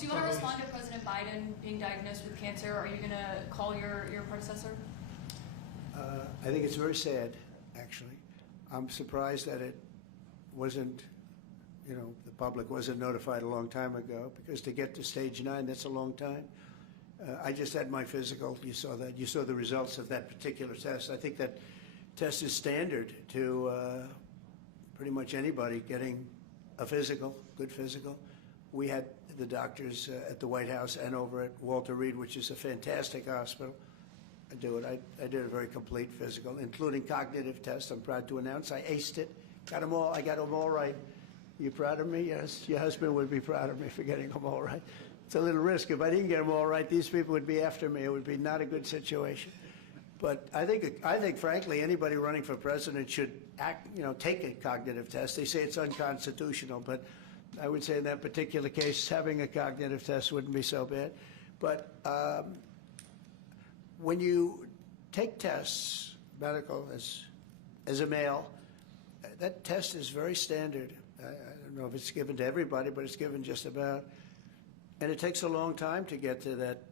Do you want to respond to President Biden being diagnosed with cancer? Are you going to call your predecessor? I think it's very sad, actually. I'm surprised that it wasn't, the public wasn't notified a long time ago, because to get to stage 9, that's a long time. I just had my physical. You saw that. You saw the results of that particular test. I think that test is standard to pretty much anybody getting a physical, good physical. We had the doctors at the White House and over at Walter Reed, which is a fantastic hospital, do it. I did a very complete physical, including cognitive tests. I'm proud to announce I aced it. Got them all. I got them all right. You proud of me? Yes. Your husband would be proud of me for getting them all right. It's a little risk. If I didn't get them all right, these people would be after me. It would be not a good situation. But I think, frankly, anybody running for president should take a cognitive test. They say it's unconstitutional, but I would say in that particular case, having a cognitive test wouldn't be so bad. But when you take tests, medical, as a male, that test is very standard. I don't know if it's given to everybody, but it's given just about. And it takes a long time to get to that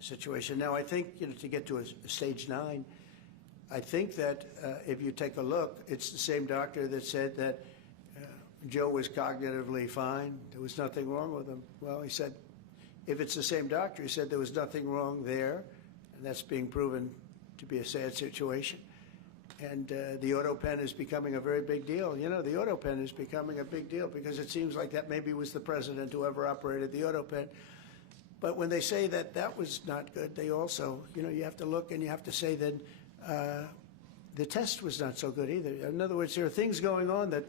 situation. Now, I think, to get to a stage 9, I think that if you take a look, it's the same doctor that said that Joe was cognitively fine. There was nothing wrong with him. Well, he said, if it's the same doctor, he said there was nothing wrong there, and that's being proven to be a sad situation. And the auto pen is becoming a very big deal. The auto pen is becoming a big deal because it seems like that maybe was the president who ever operated the auto pen. But when they say that that was not good, they also, you have to look and you have to say that the test was not so good either. In other words, there are things going on that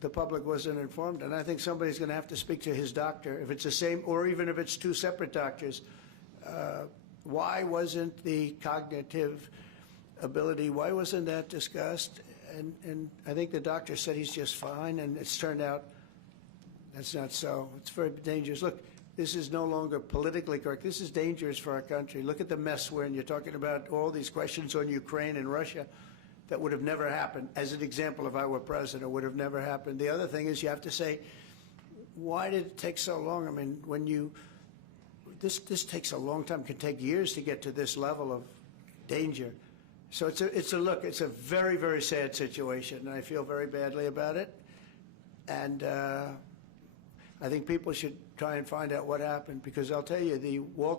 the public wasn't informed, and I think somebody's going to have to speak to his doctor, if it's the same, or even if it's 2 separate doctors. Why wasn't the cognitive ability, why wasn't that discussed? And I think the doctor said he's just fine, and it's turned out that's not so. It's very dangerous. Look, this is no longer politically correct. This is dangerous for our country. Look at the mess we're in. You're talking about all these questions on Ukraine and Russia that would have never happened. As an example, if I were president, would have never happened. The other thing is you have to say, why did it take so long? I mean, this takes a long time. It can take years to get to this level of danger. So it's a very, very sad situation, and I feel very badly about it. And I think people should try and find out what happened, because I'll tell you,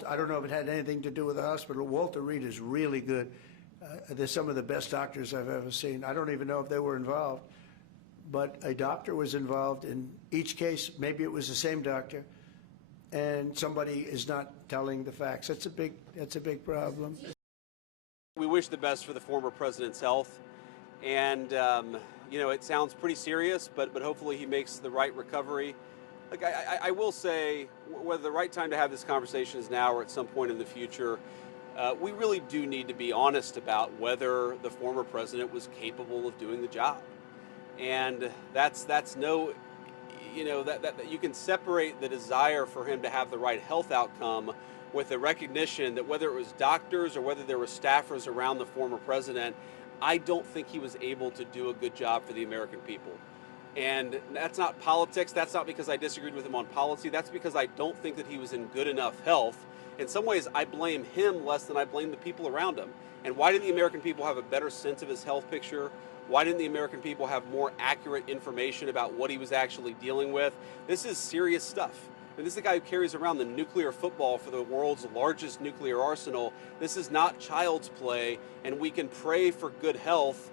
I don't know if it had anything to do with the hospital. Walter Reed is really good. They're some of the best doctors I've ever seen. I don't even know if they were involved, but a doctor was involved in each case. Maybe it was the same doctor, and somebody is not telling the facts. That's a big problem. We wish the best for the former president's health, and it sounds pretty serious, but hopefully he makes the right recovery. Like I will say, whether the right time to have this conversation is now or at some point in the future, we really do need to be honest about whether the former president was capable of doing the job. And that's no, that you can separate the desire for him to have the right health outcome with the recognition that whether it was doctors or whether there were staffers around the former president, I don't think he was able to do a good job for the American people. And that's not politics. That's not because I disagreed with him on policy. That's because I don't think that he was in good enough health. In some ways, I blame him less than I blame the people around him. And why didn't the American people have a better sense of his health picture? Why didn't the American people have more accurate information about what he was actually dealing with? This is serious stuff. And this is the guy who carries around the nuclear football for the world's largest nuclear arsenal. This is not child's play, and we can pray for good health,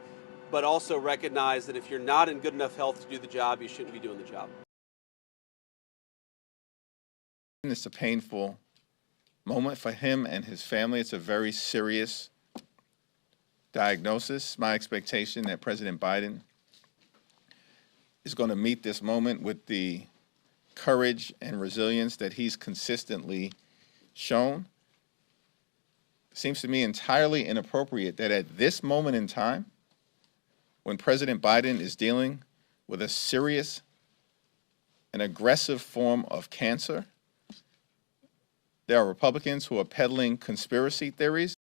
but also recognize that if you're not in good enough health to do the job, you shouldn't be doing the job. It's a painful moment for him and his family. It's a very serious diagnosis. My expectation that President Biden is going to meet this moment with the courage and resilience that he's consistently shown. It seems to me entirely inappropriate that at this moment in time, when President Biden is dealing with a serious and aggressive form of cancer, there are Republicans who are peddling conspiracy theories